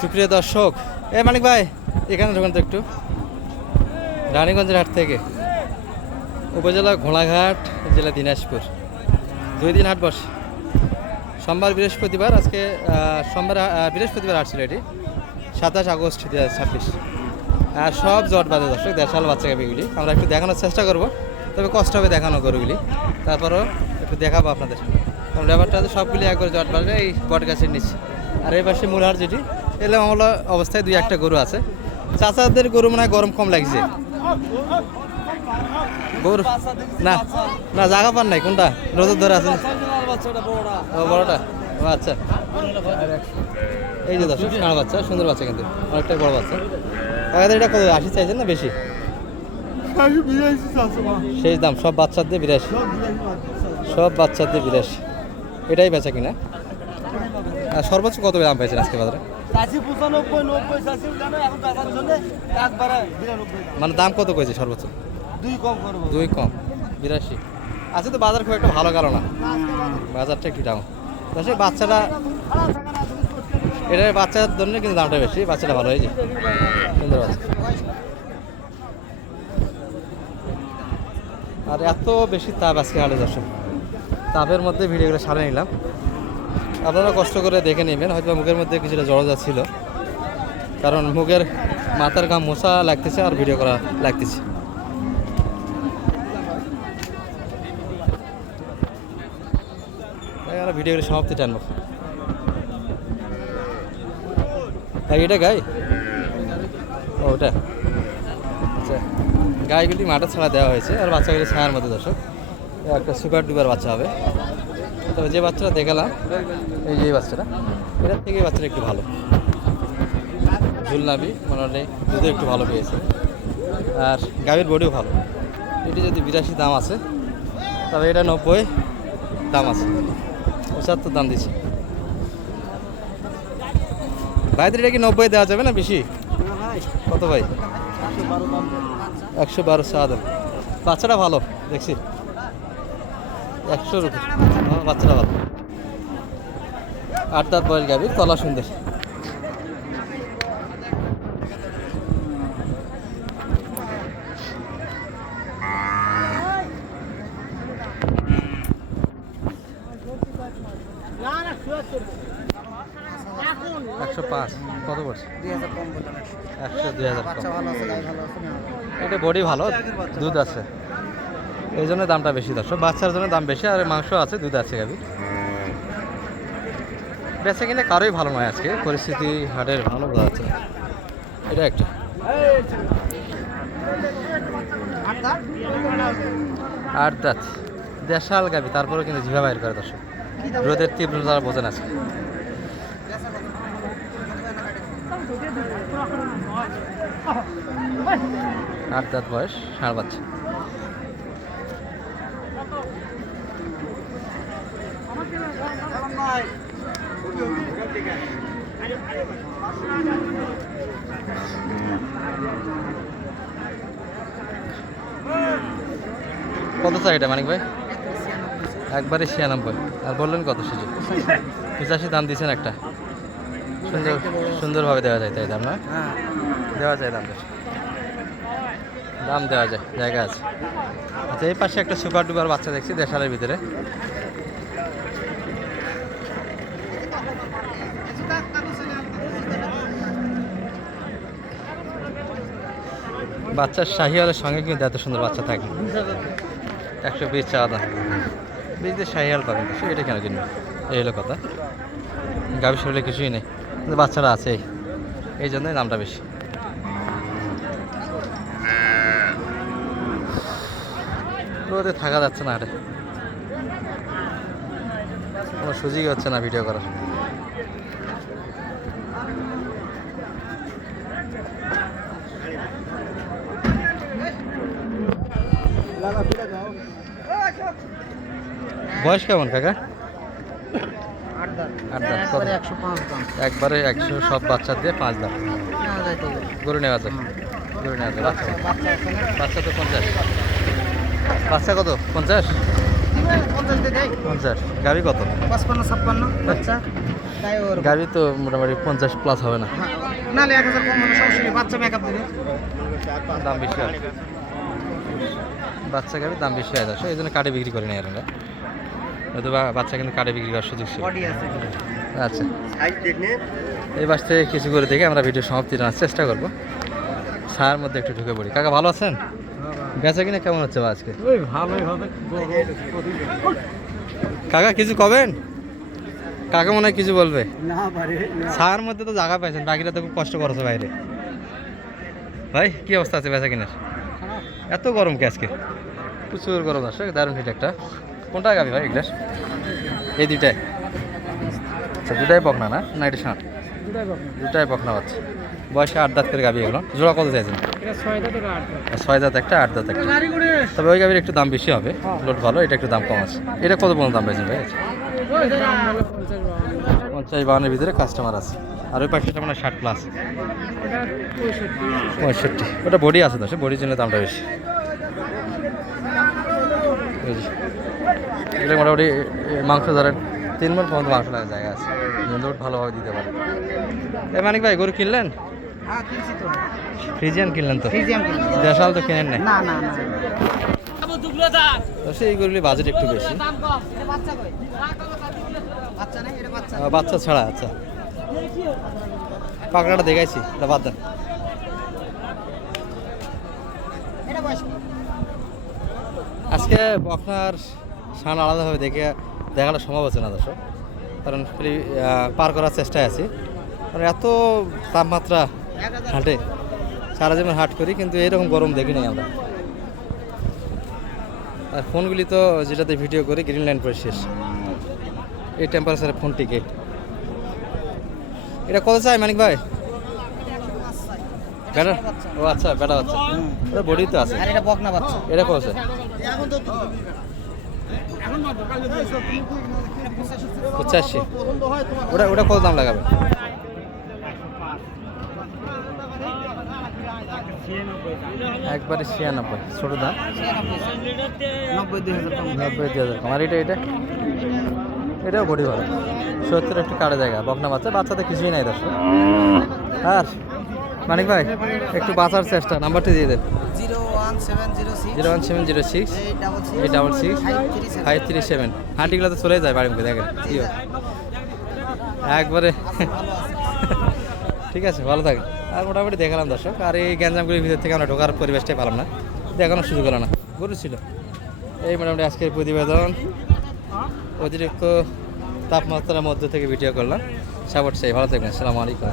সুপ্রিয় দর্শক, মানিক ভাই এখানে ঢোকান তো একটু। রানীগঞ্জের হাট থেকে, উপজেলা ঘোড়াঘাট, জেলা দিনাজপুর। 2 দিন হাট বসে, সোমবার বৃহস্পতিবার। আজকে সোমবার বৃহস্পতিবার হাট ছিল এটি, 27 আগস্ট 2026। আর সব জট বাঁধে দর্শক, দেশাল বাচ্চা গাভিগুলি আমরা একটু দেখানোর চেষ্টা করব, তবে কষ্ট হবে দেখানো গরুগুলি, তারপরও একটু দেখাবো আপনাদের। কারণ ব্যাপারটা সবগুলি একবার জট বাঁধবে এই বট গাছের নিচে। আর এই পাশে মূলহার যেটি, এলে আমলা অবস্থায় 2-1টা গরু আছে। চাচাদের গরু মনে হয় গরম কম লাগছে। গরু না না জায়গা পান নাই, কোনটা রোদের ধরে আছে? ও বড়টা, ও আচ্ছা। এই যে দর্শক, ষাঁড় বাচ্চা, সুন্দর বাচ্চা, কিন্তু অনেকটাই বড় বাচ্চা। এটা কত 80 চাইছেন না বেশি? সেই দাম, সব বাচ্চাদের 82, সব বাচ্চাদের 82। এটাই বেচা কিনা। আর সর্বোচ্চ কত দাম পাইছেন আজকে বাজারে? মানে দাম কত কইছে সর্বোচ্চ? 2 কম 82। আচ্ছা, তো বাজার খুব একটা ভালো গেল না, বাজারটা একটু ডাউন। সেই বাচ্চাটা, এটা বাচ্চার জন্য কিন্তু দামটা বেশি, বাচ্চাটা ভালো হয়েছে, সুন্দর বাচ্চা। আর এত বেশি তাপ আজকে হাটে দর্শক, তাপের মধ্যে ভিডিওগুলো সারে নিলাম। আপনারা কষ্ট করে দেখে নেবেন, হয়তো মুখের মধ্যে কিছুটা জড়তা ছিল, কারণ মুখের মাথার ঘাম মোছা লাগতেছে আর ভিডিও করা লাগতেছে। আমরা ভিডিওগুলো সমাপ্তি টানবো। এটা গাই, ওটা আচ্ছা। গাইগুলি মাঠে ছাড়া দেওয়া হয়েছে, আর বাচ্চাগুলি ছায়ার মধ্যে দর্শক। একটা সুপার ডুপার বাচ্চা হবে। তবে যে বাচ্চাটা দেখালাম, এই যে বাচ্চাটা, এটার থেকে বাচ্চাটা একটু ভালো, ঝুলনাবি মনে হয়, দুধও একটু ভালো পেয়েছে, আর গাভীর বডিও ভালো। এটি যদি 82 দাম আছে, তবে এটা 90 দাম আছে, 75 দাম দিচ্ছে। ভাইদের এটা কি 90 দেওয়া যাবে না বেশি? কত ভাই? 112 চা দাম। বাচ্চাটা ভালো দেখছি, 100 রুপি। বাচ্চাটা ভালো, 8 দাঁত বয়স গাভীর, তলা সুন্দর। একশো 5 কত পড়ছে? 100-2000। এটা বডি ভালো, দুধ আছে, এই জন্য দামটা বেশি দর্শক। বাচ্চার জন্য দাম বেশি, আর মাংস আছে, দুধ আছে গাভী। বেচা কিনে কারোই ভালো নয় আজকে, পরিস্থিতি হাটের ভালো বোঝা যাচ্ছে না। এটা একটা 8 দাঁত দেশাল গাভী, তারপরেও কিন্তু জিভা বাইর করে দর্শক, রোদের তীব্রতা বোঝেন আজকে। আট দাঁত বয়স, ষাঁড় বাচ্চা। কত চাই এটা মানিক ভাই? একবারে 96। আর বললেন কত? 85 দাম দিয়েছেন একটা। সুন্দর সুন্দরভাবে দেওয়া যায়, তাই দাম না? দেওয়া যায়, দাম বেশি, দাম দেওয়া যায়, জায়গা আছে। আচ্ছা, এই পাশে একটা সুপার ডুপার বাচ্চা দেখছি দেশালের ভিতরে। বাচ্চার শাহিওয়ালের সঙ্গে কিন্তু এত সুন্দর বাচ্চা থাকে। 120 চা দাম। বীজদের শাহিওয়াল পাবেন, এটা কেন কিনবেন? এই হলো কথা। গাভী শরীরে কিছুই নেই, কিন্তু বাচ্চারা আছে, এই জন্যই দামটা বেশি। রোদে থাকা যাচ্ছে না, হাটে কোনো সুযোগই হচ্ছে না ভিডিও করার। বয়স কেমন কাকা? 8 দাঁত। কত? 105 দাম। একবারে 100, সব বাচ্চা দিয়ে 5 দাম। গরু নেওয়া যায়, গরু নেওয়া যায়। বাচ্চা তো 50। বাচ্চা কত? 50? 50 গাভী কত? 55-56 বাচ্চা। তাই ওর গাভি তো মোটামুটি 50+ হবে না, নাহলে 1000 কম মানে সমস্যা নেই, বাচ্চা মেকআপ দেবে। দাম বেশি হয়। বাচ্চা গাভির দাম বেশি হয় দর্শক, এই জন্য কাটে বিক্রি করে নেয় এরা, হয়তো বাচ্চা কিন্তু কাটে বিক্রি করার সুযোগ ছিল। বডি আছে। আচ্ছা, এই বাস থেকে কিছু করে দেখে আমরা ভিডিও সমাপ্তি জানার চেষ্টা করবো। ছায়ার মধ্যে একটু ঢুকে পড়ি। কাকা ভালো আছেন? বেচা কিনা কেমন হচ্ছে বা আজকে? ওই ভালোই হবে। কাকা কিছু কবেন? কাকা মনে হয় কিছু বলবে। না পারে ছায়ার মধ্যে তো জায়গা পাইছেন, বাকিরা তো খুব কষ্ট করেছে বাইরে। ভাই কি অবস্থা আছে বেচা কিনার? এত গরম কি আজকে? প্রচুর গরম আসে, দারুণ হিট একটা। কোনটা গাবি ভাই এগুলার? এই দুইটাই? আচ্ছা, দুটাই বকনা না? না এটা ষাঁড়? দুটাই বকনা বাচ্চা। বয়সে 8 দাঁত করে গাবি এগুলো। জোড়া কত চাইছেন? 6 দাঁত একটা, 8 দাঁত একটা। তবে ওই গাবির একটু দাম বেশি হবে, লোড ভালো, এটা একটু দাম কম আছে। এটা কত পর্যন্ত দাম পাইছেন ভাই? 50-52 ভিতরে কাস্টমার আছে। আর ওই পাশেটা মানে 60+। 65। ওটা বডি আছে তো, সে বডির জন্য দামটা বেশি। এটা মোটামুটি মাংস ধরেন 3 মণ পর্যন্ত মাংস লাগার জায়গা আছে, লোড ভালোভাবে দিতে পারে। এই মানিক ভাই গরু কিনলেন? হ্যাঁ কিনছি তো। ফ্রিজিয়ান কিনলেন তো? ফ্রিজিয়াম কিনছি। দেশাল তো কিনেন নাই? না না না। তো সেই গরুগুলির বাজেট একটু বেশি। বাচ্চা কই? বাচ্চা নাই, এটা বাচ্চা। বাচ্চা ছাড়া। আচ্ছা, পাকড়াটা দেখাইছি, এটা বাদ দেন। এটা বয়স কি? আজকে আপনার সান আলাদাভাবে দেখাটা সম্ভব হচ্ছে না দর্শক, কারণ পার করার চেষ্টায় আছি। কারণ এত তাপমাত্রা হাটে, সারা জীবন হাট করি কিন্তু এরকম গরম দেখি নাই আমরা। আর ফোনগুলি তো যেটাতে ভিডিও করি গ্রিন লাইন পরে শেষ, এই টেম্পারেচারে ফোন টিকে। এটা কত চাই মানিক ভাই? বেটা? ও আচ্ছা, বেটা বাচ্চা। ওটা বডি তো আছে। আর এটা বকনা বাচ্চা। এটা কত আছে? 85। ওটা কত দাম লাগাবে? একবারে 96। ছোট দাম 90-2000 কম। 90-2000 কম। আর এটাও বডি ভালো, 70 একটু কাটা জায়গা, বকনা বাচ্চাতে কিছুই নাই দর্শক। আর মানিক ভাই একটু বাঁচার চেষ্টা, নাম্বারটা দিয়ে দেন। 01706 01706 866 হাঁটিগুলো তো চলে যায় বাড়ি মুখে, দেখেন কি হয়। একবারে ঠিক আছে, ভালো থাকেন। আর মোটামুটি দেখালাম দর্শক। আর এই গ্যাঞ্জামগুলির ভিতর থেকে আমরা ঢোকার পরিবেশটাই পেলাম না, দেখানোর সুযোগ হলো না, গরু ছিল। এই মোটামুটি আজকের প্রতিবেদন। অতিরিক্ত তাপমাত্রার মধ্যে থেকে ভিডিও করলাম। সাপোর্ট চাই, ভালো থাকবেন। আসসালামু আলাইকুম।